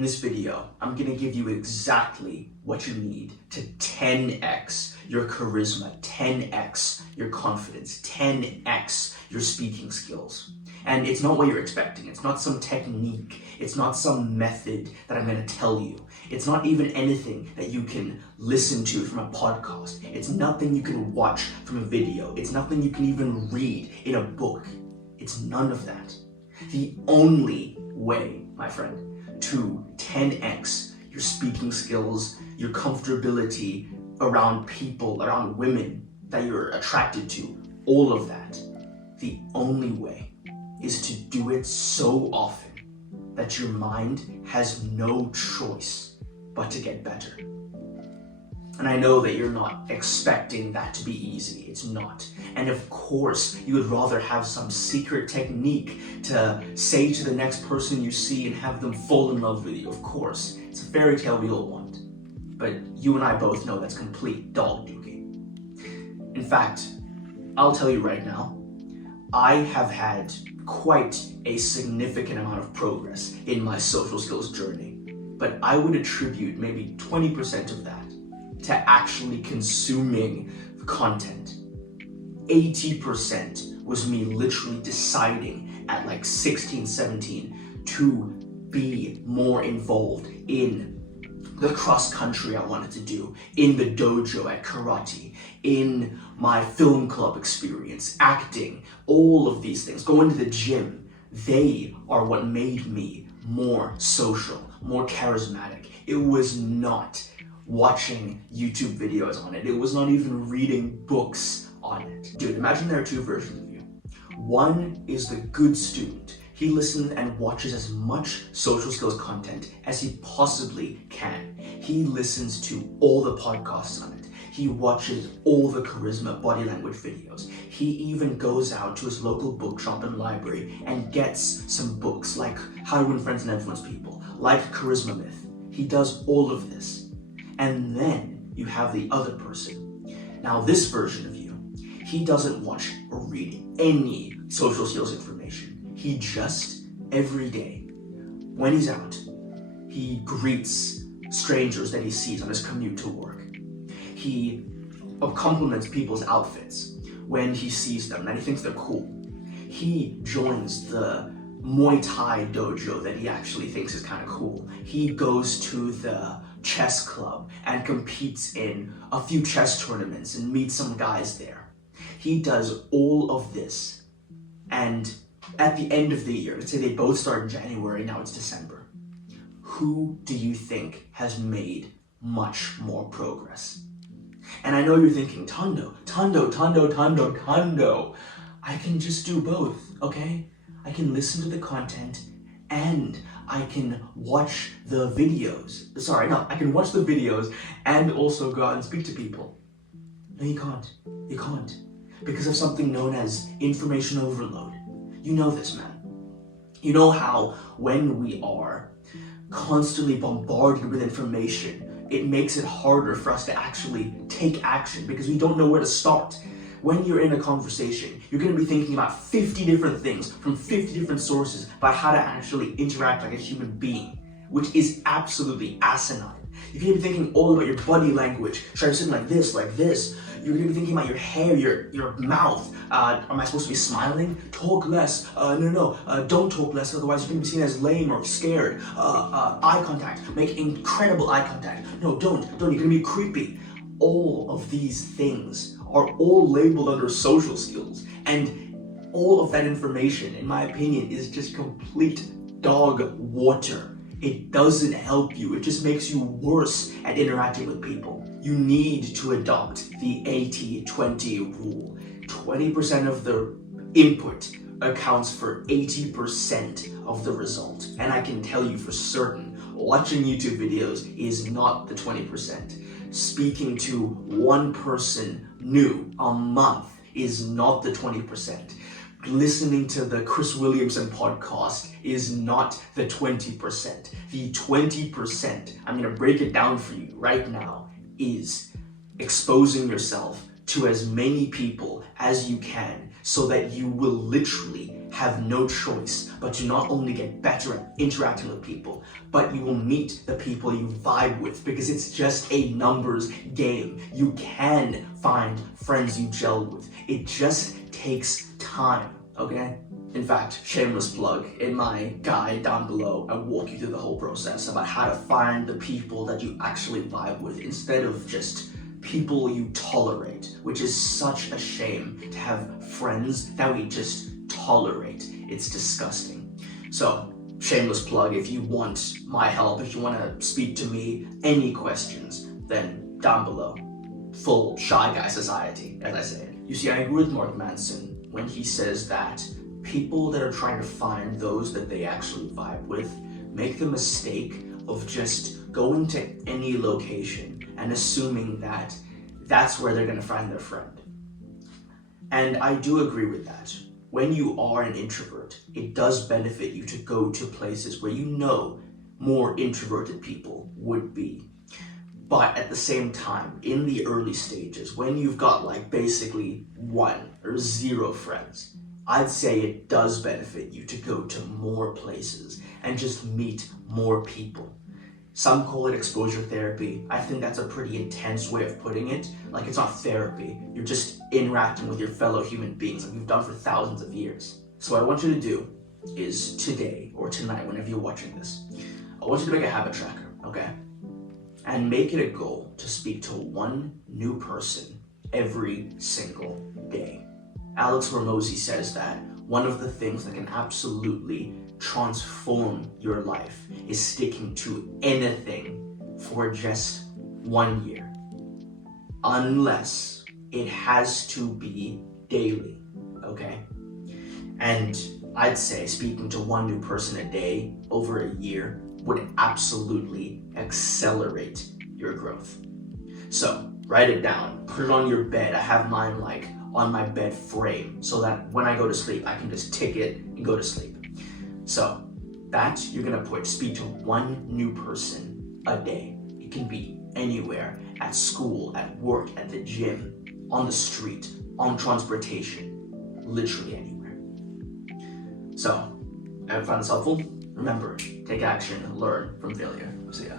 In this video, I'm gonna give you exactly what you need to 10x your charisma, 10x your confidence, 10x your speaking skills. And it's not what you're expecting. It's not some technique. It's not some method that I'm gonna tell you. It's not even anything that you can listen to from a podcast. It's nothing you can watch from a video. It's nothing you can even read in a book. It's none of that. The only way, my friend, to 10x your speaking skills, your comfortability around people, around women that you're attracted to, all of that, the only way is to do it so often that your mind has no choice but to get better. And I know that you're not expecting that to be easy. It's not. And of course, you would rather have some secret technique to say to the next person you see and have them fall in love with you. Of course, it's a fairy tale we all want. But you and I both know that's complete dog dookie. In fact, I'll tell you right now, I have had quite a significant amount of progress in my social skills journey. But I would attribute maybe 20% of that to actually consuming content. 80% was me literally deciding at like 16, 17 to be more involved in the cross country I wanted to do, in the dojo at karate, in my film club experience, acting, all of these things, going to the gym. They are what made me more social, more charismatic. It was not watching YouTube videos on it. It was not even reading books on it. Dude, imagine there are two versions of you. One is the good student. He listens and watches as much social skills content as he possibly can. He listens to all the podcasts on it. He watches all the charisma body language videos. He even goes out to his local bookshop and library and gets some books like How to Win Friends and Influence People, like Charisma Myth. He does all of this. And then you have the other person. Now this version of you, he doesn't watch or read any social skills information. He just, every day, when he's out, he greets strangers that he sees on his commute to work. He compliments people's outfits when he sees them and he thinks they're cool. He joins the Muay Thai dojo that he actually thinks is kind of cool. He goes to the chess club and competes in a few chess tournaments and meets some guys there. He does all of this, and at the end of the year, let's say they both start in January, now it's December, who do you think has made much more progress? And I know you're thinking, Tondo, I can just do both, okay? I can listen to the content and I can watch the videos. I can watch the videos and also go out and speak to people. No, you can't. You can't. Because of something known as information overload. You know this, man. You know how when we are constantly bombarded with information, it makes it harder for us to actually take action because we don't know where to start. When you're in a conversation, you're going to be thinking about 50 different things from 50 different sources about how to actually interact like a human being, which is absolutely asinine. You're going to be thinking all about your body language. Should I sit like this, like this? You're going to be thinking about your hair, your mouth. Am I supposed to be smiling? Talk less. Don't talk less, otherwise you're going to be seen as lame or scared. Eye contact. Make incredible eye contact. No, don't. You're going to be creepy. All of these things are all labeled under social skills, and all of that information, in my opinion, is just complete dog water. It doesn't help you. It just makes you worse at interacting with people. You need to adopt the 80-20 rule. 20% of the input accounts for 80% of the result. And I can tell you for certain, watching YouTube videos is not the 20%. Speaking to one person new a month is not the 20%. Listening to the Chris Williamson podcast is not the 20%. The 20%, I'm going to break it down for you right now, is exposing yourself to as many people as you can so that you will literally have no choice but to not only get better at interacting with people, but you will meet the people you vibe with, because it's just a numbers game. You can find friends you gel with. It just takes time, okay? In fact, shameless plug, in my guide down below, I walk you through the whole process about how to find the people that you actually vibe with instead of just people you tolerate, which is such a shame to have friends that we just tolerate. It's disgusting. So, shameless plug, if you want my help, if you want to speak to me, any questions, then down below. Full Shy Guy Society, as I say it. You see, I agree with Mark Manson when he says that people that are trying to find those that they actually vibe with make the mistake of just going to any location and assuming that that's where they're going to find their friend. And I do agree with that. When you are an introvert, it does benefit you to go to places where you know more introverted people would be. But at the same time, in the early stages, when you've got like basically 1 or 0 friends, I'd say it does benefit you to go to more places and just meet more people. Some call it exposure therapy. I think that's a pretty intense way of putting it. Like, it's not therapy. You're just interacting with your fellow human beings like you've done for thousands of years. So what I want you to do is today or tonight, whenever you're watching this, I want you to make a habit tracker, okay? And make it a goal to speak to 1 new person every single day. Alex Hormozi says that one of the things that can absolutely transform your life is sticking to anything for just 1 year. Unless it has to be daily, okay? And I'd say speaking to 1 new person a day over a year would absolutely accelerate your growth. So write it down, put it on your bed. I have mine like on my bed frame so that when I go to sleep, I can just tick it and go to sleep. So that you're gonna speak to 1 new person a day. It can be anywhere, at school, at work, at the gym, on the street, on transportation, literally anywhere. So, I hope you found this helpful. Remember, take action, learn from failure. See ya.